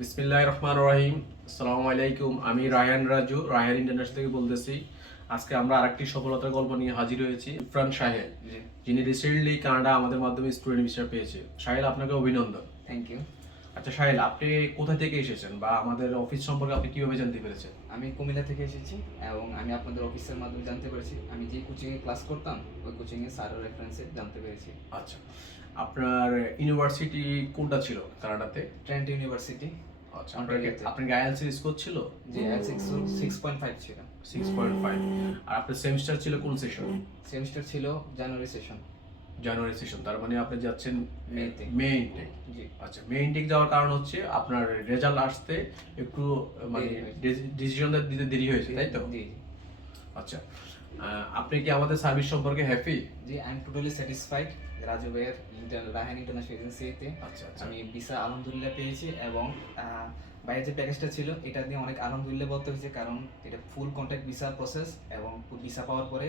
বিসমিল্লাহির রহমানির রহিম। আসসালামু আলাইকুম। আমি রায়হান রাজু, রায়হান ইন্টারন্যাশনাল থেকে বলতেছি। আজকে আমরা আরেকটি সফলতার গল্প নিয়ে হাজির হয়েছি। ইরফান সাহেল, যিনি রিসেন্টলি কানাডা আমাদের মাধ্যমে স্টুডেন্ট ভিসা পেয়েছে। সাহেল, আপনাকে অভিনন্দন। Thank you. আচ্ছা সাহেল, আপনি কোথা থেকে এসেছেন বা আমাদের অফিস সম্পর্কে আপনি কিভাবে জানতে পেরেছেন? আমি কুমিল্লা থেকে এসেছি এবং আমি আপনাদের অফিসের মাধ্যমে জানতে পেরেছি। আমি যে কোচিংয়ে ক্লাস করতাম ওই কোচিংয়ে স্যারের রেফারেন্সে জানতে পেরেছি। আচ্ছা, আপনার ইউনিভার্সিটি কোনটা ছিল কানাডাতে? Trent university. আচ্ছা, আপনার আইএলটিএস স্কোর ছিল? জি, আইএলটিএস 6.5 ছিল। 6.5। আর আপনার সেমিস্টার ছিল কোন সেশন? সেমিস্টার ছিল জানুয়ারি সেশন। জানুয়ারি সেশন, তার মানে আপনি যাচ্ছেন মেতে। মে ইনটেক। জি। আচ্ছা, মে ইনটেক যাওয়ার কারণ হচ্ছে আপনার রেজাল্ট আসতে একটু মানে ডিসিশন দিতে দেরি হয়েছে, তাই তো? জি। আচ্ছা, আপনি কি আমাদের সার্ভিস সম্পর্কে happy? G, I am totally satisfied Raju ভাইয়ের রায়হান ইন্টারন্যাশনাল এজেন্সিতে। আচ্ছা আচ্ছা, আমি ভিসা আলহামদুলিল্লাহ পেয়েছি এবং বাইরের যে প্যাকেজটা ছিল এটা দিয়ে অনেক আলহামদুলিল্লাহ বলতে হয়েছে, কারণ এটা ফুল কন্ট্যাক্ট ভিসা প্রসেস এবং ভিসা পাওয়ার পরে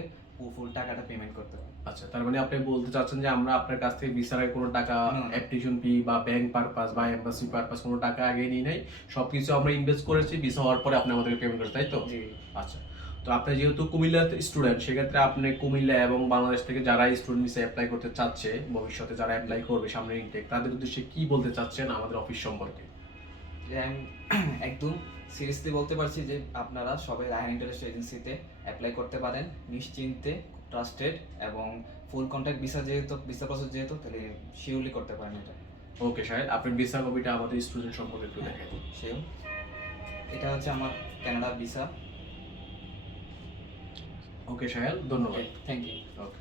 ফুল টাকাটা পেমেন্ট করতে হবে। আচ্ছা, তার মানে আপনি বলতে চাচ্ছেন যে আমরা আপনার কাছ থেকে ভিসার কোনো টাকা, না। অ্যাপ্লিকেশন ফি বা ব্যাংক পারপাস বা এম্বাসি পারপাস কোনো টাকা আগে নিই নাই, সবকিছু আমরা ইনভেস্ট করেছি, ভিসা হওয়ার পরে আপনি আমাদেরকে পেমেন্ট করেছেন, তাই তো? জি। আচ্ছা, তো আপনি যেহেতু কুমিল্লার স্টুডেন্ট, সেক্ষেত্রে আপনি কুমিল্লা এবং বাংলাদেশ থেকে যারা স্টুডেন্ট ভিসা অ্যাপ্লাই করতে চাচ্ছে, ভবিষ্যতে যারা অ্যাপ্লাই করবে সামনে ইনটেক, তাদের উদ্দেশ্যে কি বলতে চাচ্ছেন আমাদের অফিস সম্পর্কে? যে আমি একদম সিরিয়াসলি বলতে পারছি যে আপনারা সবাই রায়হান ইন্টারন্যাশনাল এজেন্সিতে অ্যাপ্লাই করতে পারেন নিশ্চিন্তে, ট্রাস্টেড এবং ফুল কন্ট্যাক্ট ভিসা যেহেতু, ভিসা প্রসেস যেহেতু, তাহলে শিওরলি করতে পারেন এটা। ওকে সাহেব, আপনার ভিসা কপিটা আমাদের স্টুডেন্ট সম্পর্কে একটু দেখেন। সেও এটা হচ্ছে আমার কানাডা ভিসা। ওকে সাহেব, ধন্যবাদ। Thank you. ওকে।